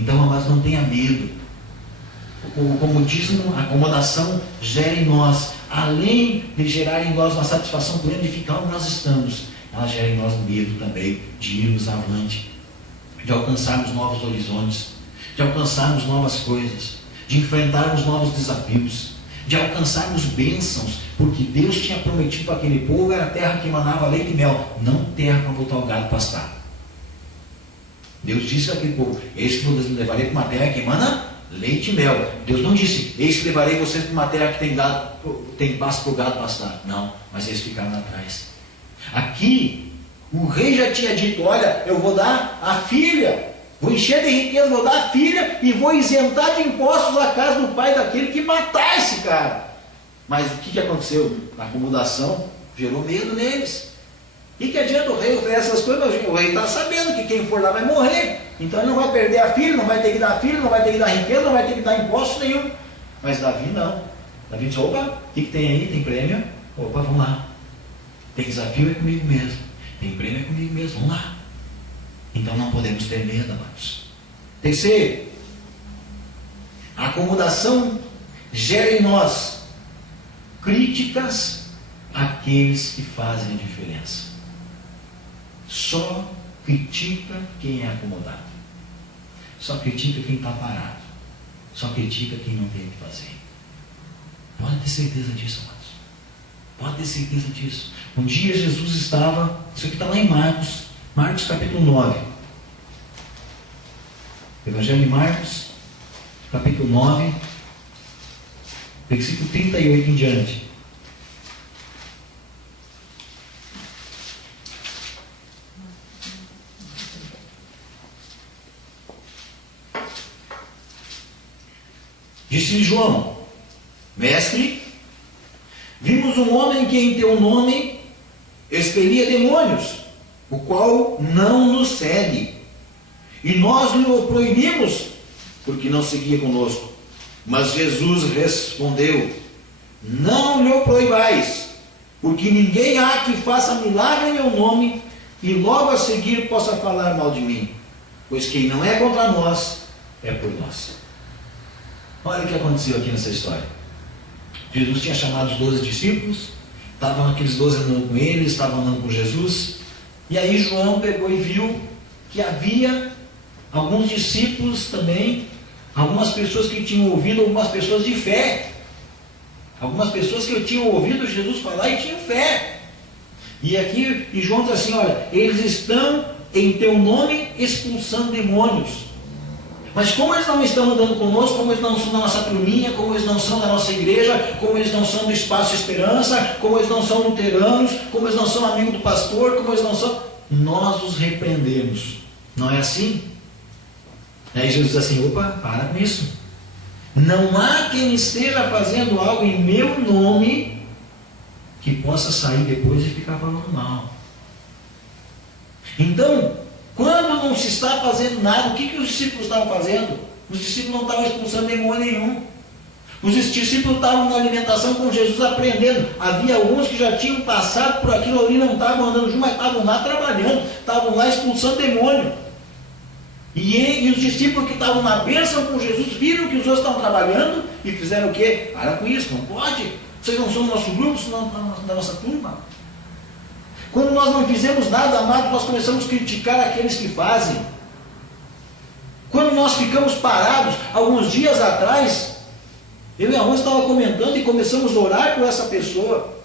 Então, amados, não tenha medo. O comodismo, a acomodação gera em nós, além de gerar em nós uma satisfação plena de ficar onde nós estamos, ela gera em nós medo também de irmos avante, de alcançarmos novos horizontes, de alcançarmos novas coisas, de enfrentarmos novos desafios, de alcançarmos bênçãos, porque Deus tinha prometido para aquele povo, era terra que emanava leite e mel, não terra para botar o gado pastar. Deus disse àquele povo: eis que vos levarei para uma terra que emana leite e mel. Deus não disse: eis que levarei vocês para uma terra que tem pasto para o gado pastar. Não, mas eles ficaram atrás. Aqui, o rei já tinha dito: olha, eu vou dar a filha, vou encher de riqueza, vou dar a filha e vou isentar de impostos a casa do pai daquele que matar esse cara. Mas o que aconteceu? A acomodação gerou medo neles. E que adianta o rei oferecer essas coisas? O rei está sabendo que quem for lá vai morrer. Então ele não vai perder a filha, não vai ter que dar a filha, não vai ter que dar riqueza, não vai ter que dar imposto nenhum. Mas Davi não. Davi disse: opa, o que tem aí? Tem prêmio? Opa, vamos lá. Tem desafio, é comigo mesmo. Tem prêmio, é comigo mesmo. Vamos lá. Então não podemos ter medo, amados. Terceiro, a acomodação gera em nós críticas àqueles que fazem a diferença. Só critica quem é acomodado. Só critica quem está parado. Só critica quem não tem o que fazer. Pode ter certeza disso, amados. Pode ter certeza disso. Um dia Jesus estava, isso aqui está lá em Marcos capítulo 9. Evangelho de Marcos, capítulo 9, versículo 38 em diante. Disse-lhe João: mestre, vimos um homem que em teu nome expelia demônios, o qual não nos segue. E nós lhe o proibimos, porque não seguia conosco. Mas Jesus respondeu: não lhe o proibais, porque ninguém há que faça milagre em meu nome, e logo a seguir possa falar mal de mim. Pois quem não é contra nós, é por nós. Olha o que aconteceu aqui nessa história. Jesus tinha chamado os 12 discípulos, estavam aqueles 12 andando com eles, estavam andando com Jesus, e aí João pegou e viu que havia alguns discípulos também, algumas pessoas que tinham ouvido, algumas pessoas de fé, algumas pessoas que tinham ouvido Jesus falar e tinham fé. E João diz assim: olha, eles estão em teu nome expulsando demônios. Mas como eles não estão andando conosco, como eles não são da nossa turminha, como eles não são da nossa igreja, como eles não são do Espaço Esperança, como eles não são luteranos, como eles não são amigos do pastor, como eles não são, nós os repreendemos. Não é assim? Aí Jesus diz assim: opa, para com isso. Não há quem esteja fazendo algo em meu nome que possa sair depois e ficar falando mal. Então, quando não se está fazendo nada, o que os discípulos estavam fazendo? Os discípulos não estavam expulsando demônio nenhum. Os discípulos estavam na alimentação com Jesus, aprendendo. Havia alguns que já tinham passado por aquilo ali, não estavam andando junto, mas estavam lá trabalhando, estavam lá expulsando demônio. E os discípulos que estavam na bênção com Jesus viram que os outros estavam trabalhando e fizeram o quê? Para com isso, não pode. Vocês não são do nosso grupo, são da nossa turma. Quando nós não fizemos nada, amados, nós começamos a criticar aqueles que fazem. Quando nós ficamos parados, alguns dias atrás, eu e a Rose estava comentando e começamos a orar por essa pessoa.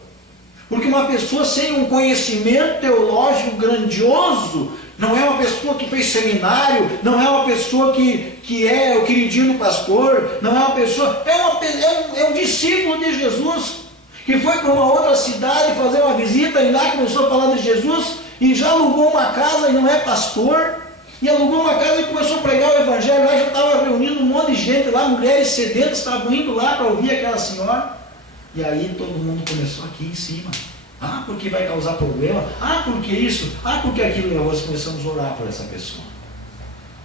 Porque uma pessoa sem um conhecimento teológico grandioso, não é uma pessoa que fez seminário, não é uma pessoa que é o queridinho do pastor, não é uma pessoa, é um discípulo de Jesus, que foi para uma outra cidade fazer uma visita e lá começou a falar de Jesus e já alugou uma casa e não é pastor, e alugou uma casa e começou a pregar o evangelho, lá já estava reunindo um monte de gente lá, mulheres sedentas estavam indo lá para ouvir aquela senhora, e aí todo mundo começou aqui em cima. Ah, porque vai causar problema, ah, porque isso, ah, porque aquilo, e nós começamos a orar por essa pessoa.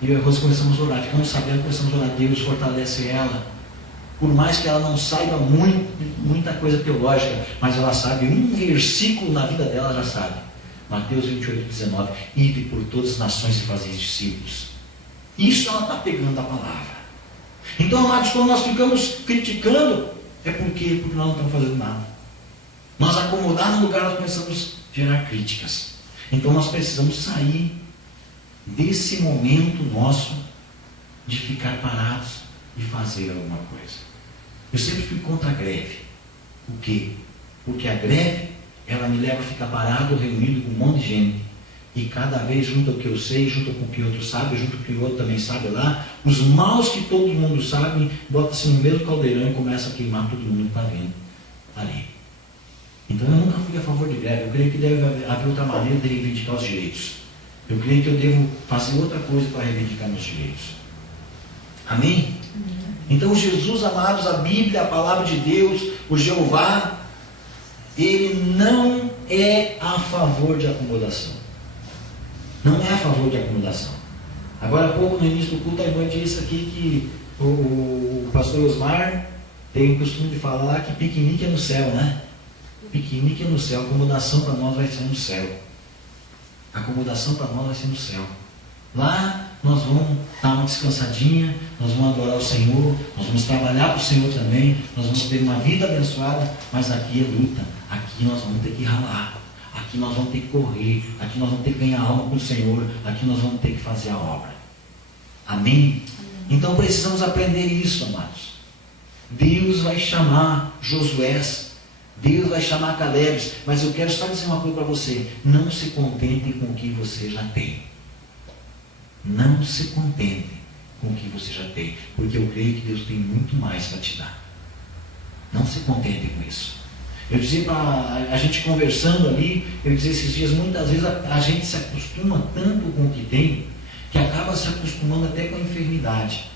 E nós começamos a orar, ficamos sabendo, começamos a orar, Deus fortalece ela. Por mais que ela não saiba muita coisa teológica, mas ela sabe um versículo na vida dela, já sabe. Mateus 28, 19. Ide por todas as nações e fazeis discípulos. Isso ela está pegando a palavra. Então, amados, quando nós ficamos criticando, é porque nós não estamos fazendo nada. Nós acomodar no lugar, nós começamos a gerar críticas. Então nós precisamos sair desse momento nosso de ficar parados e fazer alguma coisa. Eu sempre fui contra a greve. O quê? Porque a greve, ela me leva a ficar parado, reunido com um monte de gente. E cada vez junto ao que eu sei, junto com o que o outro sabe, junto com o que o outro também sabe lá, os maus que todo mundo sabe, bota-se no mesmo caldeirão e começa a queimar todo mundo que está vendo ali. Então eu nunca fui a favor de greve. Eu creio que deve haver outra maneira de reivindicar os direitos. Eu creio que eu devo fazer outra coisa para reivindicar meus direitos. Amém? Então Jesus, amados, a Bíblia, a palavra de Deus, o Jeová, ele não é a favor de acomodação. Não é a favor de acomodação. Agora há pouco, no início do culto, a irmã disse aqui que o pastor Osmar tem o costume de falar que piquenique é no céu, né? Piquenique é no céu, acomodação para nós vai ser no céu. Acomodação para nós vai ser no céu. Lá nós vamos dar uma descansadinha, nós vamos adorar o Senhor, nós vamos trabalhar para o Senhor também, nós vamos ter uma vida abençoada, mas aqui é luta, aqui nós vamos ter que ralar, aqui nós vamos ter que correr, aqui nós vamos ter que ganhar alma com o Senhor, aqui nós vamos ter que fazer a obra. Amém? Então precisamos aprender isso, amados. Deus vai chamar Josué, Deus vai chamar Caleb, mas eu quero só dizer uma coisa para você: não se contente com o que você já tem. Não se contente com o que você já tem, porque eu creio que Deus tem muito mais para te dar. Não se contente com isso. Eu dizia para a gente conversando ali, eu dizia esses dias, muitas vezes a gente se acostuma tanto com o que tem, que acaba se acostumando até com a enfermidade,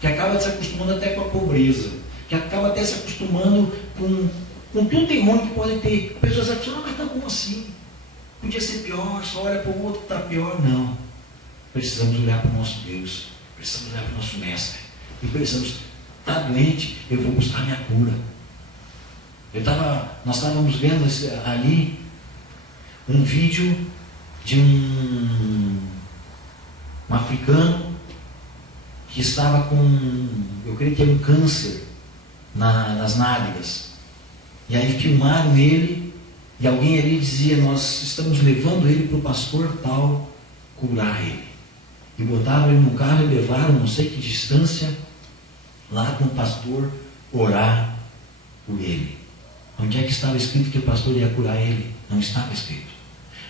que acaba se acostumando até com a pobreza, que acaba até se acostumando com tudo de ruim que pode ter. Pessoas dizem, mas está bom assim, podia ser pior, só olha para o outro que está pior. Não. Precisamos olhar para o nosso Deus, precisamos olhar para o nosso Mestre, e precisamos, está doente, eu vou buscar minha cura. Nós estávamos vendo ali um vídeo de um africano que estava com, eu creio que é um câncer nas nádegas. E aí filmaram ele, e alguém ali dizia, nós estamos levando ele para o pastor tal curar ele. E botaram ele no carro e levaram não sei que distância lá com o pastor orar por ele. Onde é que estava escrito que o pastor ia curar ele? Não estava escrito.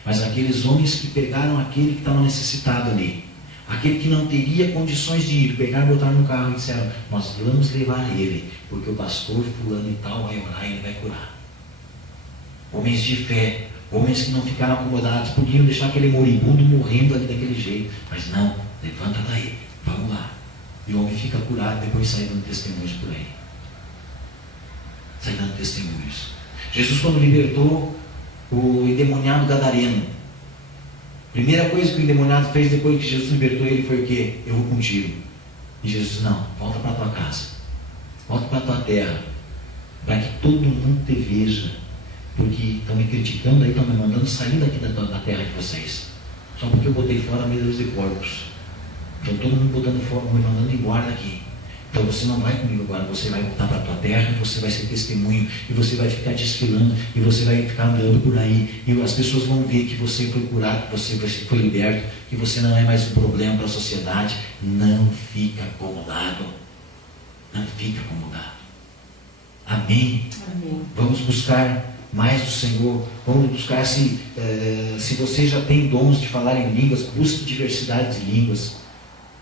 Mas aqueles homens que pegaram aquele que estava necessitado ali, aquele que não teria condições de ir, pegaram, botaram no carro e disseram, nós vamos levar ele, porque o pastor fulano e tal vai orar e ele vai curar. Homens de fé, homens que não ficaram acomodados, podiam deixar aquele moribundo morrendo ali daquele jeito, mas não, levanta daí, vamos lá. E o homem fica curado, depois sai dando testemunhos por aí. Sai dando testemunhos. Jesus, quando libertou o endemoniado gadareno, primeira coisa que o endemoniado fez depois que Jesus libertou ele foi o quê? Eu vou contigo. E Jesus disse, não, volta para a tua casa, volta para a tua terra, para que todo mundo te veja, porque estão me criticando, aí estão me mandando sair daqui da terra de vocês, só porque eu botei fora medos de porcos. Então todo mundo botando fora, me mandando embora daqui. Então você não vai comigo agora, você vai voltar para a tua terra, você vai ser testemunho, e você vai ficar desfilando, e você vai ficar andando por aí, e as pessoas vão ver que você foi curado, que você foi liberto, que você não é mais um problema para a sociedade. Não fica acomodado. Não fica acomodado. Amém? Amém. Vamos buscar mais do Senhor. Vamos buscar, se você já tem dons de falar em línguas, busque diversidade de línguas.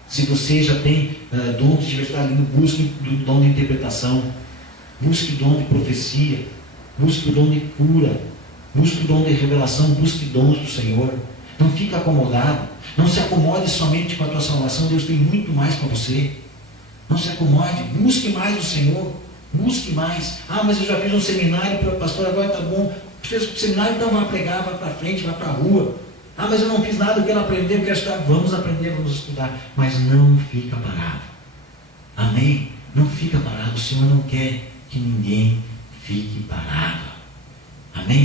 Se você já tem dom de diversidade de língua, busque o dom de interpretação, busque o dom de profecia, busque o dom de cura, busque o dom de revelação, busque dons do Senhor. Não fique acomodado, não se acomode somente com a tua salvação. Deus tem muito mais para você. Não se acomode, busque mais do Senhor, busque mais. Mas eu já fiz um seminário para o pastor, agora está bom. Fez o seminário, então vai pregar, vai para frente, vai para a rua. Mas eu não fiz nada, eu quero aprender, eu quero estudar. Vamos aprender, vamos estudar. Mas não fica parado. Amém? Não fica parado. O Senhor não quer que ninguém fique parado. Amém?